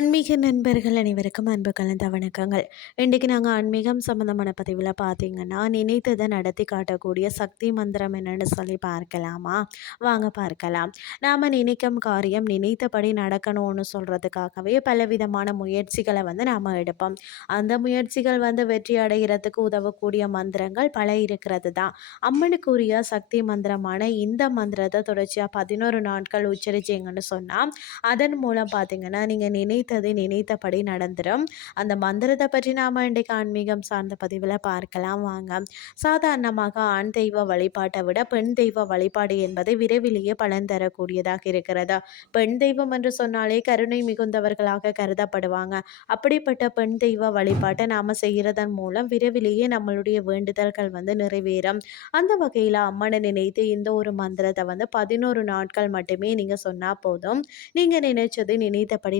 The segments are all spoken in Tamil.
ஆன்மீக நண்பர்கள் அனைவருக்கும் அன்பு கலந்த வணக்கங்கள். இன்றைக்கு நாங்கள் ஆன்மீகம் சம்மந்தமான பதிவில் பார்த்தீங்கன்னா நினைத்ததை நடத்தி காட்டக்கூடிய சக்தி மந்திரம் என்னன்னு சொல்லி பார்க்கலாமா? வாங்க பார்க்கலாம். நாம் நினைக்கும் காரியம் நினைத்தபடி நடக்கணும்னு சொல்கிறதுக்காகவே பலவிதமான முயற்சிகளை வந்து நாம் எடுப்போம். அந்த முயற்சிகள் வந்து வெற்றி அடைகிறதுக்கு உதவக்கூடிய மந்திரங்கள் பல இருக்கிறது தான். அம்மனுக்குரிய சக்தி மந்திரமான இந்த மந்திரத்தை தொடர்ச்சியாக பதினோரு நாட்கள் உச்சரிச்சிங்கன்னு சொன்னால் அதன் மூலம் பார்த்தீங்கன்னா நீங்கள் நினைத்ததை நினைத்தபடி நடந்துடும் அந்த மந்திரத்தை பற்றி நாம் இன்றைக்கு ஆன்மீகம் சார்ந்த பதிவில் பார்க்கலாம் வாங்க. சாதாரணமாக ஆண் தெய்வ வழிபாட்டை விட பெண் தெய்வ வழிபாடு என்பது விரைவிலேயே பலன் தரக்கூடியதாக இருக்கிறது. பெண் தெய்வம் என்று சொன்னாலே கருணை மிகுந்தவர்களாக கருதப்படுவாங்க. அப்படிப்பட்ட பெண் தெய்வ வழிபாட்டை நாம் செய்கிறதன் மூலம் விரைவிலேயே நம்மளுடைய வேண்டுதல்கள் வந்து நிறைவேறும். அந்த வகையில் அம்மனை நினைத்து இந்த ஒரு மந்திரத்தை வந்து பதினோரு நாட்கள் மட்டுமே நீங்கள் சொன்னால் போதும். நீங்கள் நினைச்சது நினைத்தபடி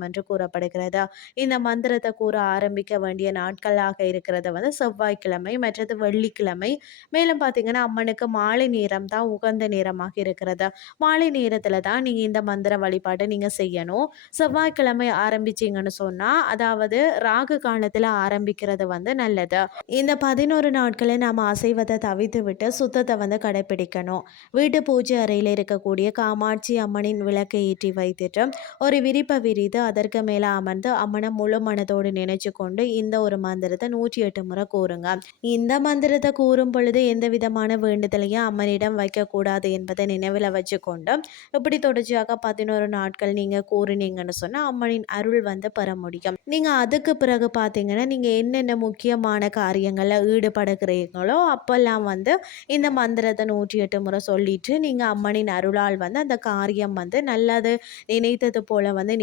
நடந்தேறும் என்று கூறப்படுகிறது? இந்த மந்திரத்தை கூற ஆரம்பிக்க வேண்டிய நாட்களாக இருக்கிறது வந்து செவ்வாய்க்கிழமை மற்றது வெள்ளிக்கிழமை. மேலும் பார்த்தீங்கன்னா அம்மனுக்கு மாலை நேரம் தான் உகந்த நேரமாக இருக்கிறது. மாலை நேரத்தில் தான் நீங்கள் இந்த மந்திர வழிபாட்டை நீங்கள் செய்யணும். செவ்வாய்க்கிழமை ஆரம்பிச்சிங்கன்னு சொன்னால் அதாவது ராகு காலத்தில் ஆரம்பிக்கிறது வந்து நல்லது. இந்த பதினோரு நாட்களை நாம் அசைவதை தவித்து விட்டு சுத்தத்தை வந்து கடைபிடிக்கணும் வீட்டு பூஜை அறையில் இருக்கக்கூடிய காமாட்சி அம்மனின் விளக்கை ஏற்றி வைத்துட்டு ஒரு விரிப்பை விரித்து அதற்கு மேலே அமர்ந்து அம்மனை முழு மனதோடு நினைச்சு கொண்டு இந்த ஒரு மந்திரத்தை நூற்றி எட்டு முறை கூறுங்க. இந்த மந்திரத்தை கூறும் பொழுது எந்த விதமான வேண்டுதலையும் அம்மனிடம் வைக்கக்கூடாது என்பதை நினைவில் வச்சுக்கொண்டு இப்படி தொடர்ச்சியாக பதினோரு நாட்கள் நீங்கள் கூறினீங்கன்னு சொன்னால் அம்மனின் அருள் வந்து பெற முடியும். நீங்கள் அதுக்கு பிறகு பார்த்தீங்கன்னா நீங்கள் என்னென்ன முக்கியமான காரியங்களில் ஈடுபடுகிறீங்களோ அப்போல்லாம் வந்து இந்த மந்திரத்தை நூற்றி எட்டு முறை சொல்லிட்டு நீங்கள் அம்மனின் அருளால் வந்து அந்த காரியம் வந்து நல்லது நினைத்தது போல் வந்து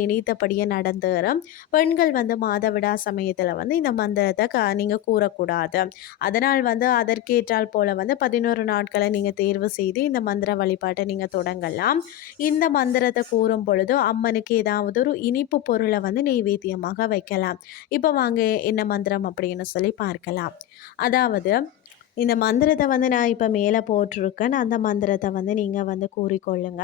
அப்படியே நடந்துகிறோம் பெண்கள் வந்து மாதவிடா சமயத்தில் வந்து இந்த மந்திரத்தை க நீங்கள் கூறக்கூடாது. அதனால் வந்து அதற்கேற்றால் போல் வந்து பதினோரு நாட்களை நீங்கள் தேர்வு செய்து இந்த மந்திர வழிபாட்டை நீங்கள் தொடங்கலாம். இந்த மந்திரத்தை கூறும் பொழுது அம்மனுக்கு ஏதாவது ஒரு இனிப்பு பொருளை வந்து நெய்வேத்தியமாக வைக்கலாம். இப்போ வாங்க என்ன மந்திரம் அப்படின்னு சொல்லி பார்க்கலாம். அதாவது இந்த மந்திரத்தை வந்து நான் இப்போ மேலே போட்டிருக்கேன். அந்த மந்திரத்தை வந்து நீங்கள் வந்து கூறிக்கொள்ளுங்க.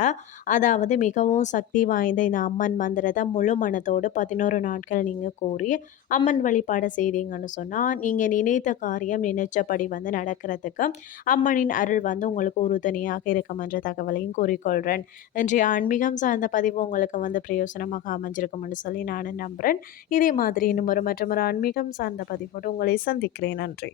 அதாவது மிகவும் சக்தி வாய்ந்த இந்த அம்மன் மந்திரத்தை முழு மனத்தோடு பதினோரு நாட்கள் நீங்கள் கூறி அம்மன் வழிபாடு செய்தீங்கன்னு சொன்னால் நீங்கள் நினைத்த காரியம் நினைச்சபடி வந்து நடக்கிறதுக்கு அம்மனின் அருள் வந்து உங்களுக்கு உறுதுணையாக இருக்கும் என்ற தகவலையும் கூறிக்கொள்கிறேன் இன்றைய ஆன்மீகம் சார்ந்த பதிவு உங்களுக்கு வந்து பிரயோசனமாக அமைஞ்சிருக்கும்னு சொல்லி நான் நம்புகிறேன் இதே மாதிரி இன்னும் ஒரு மற்றும் ஒரு ஆன்மீகம் சார்ந்த பதிவோடு உங்களை சந்திக்கிறேன். நன்றி.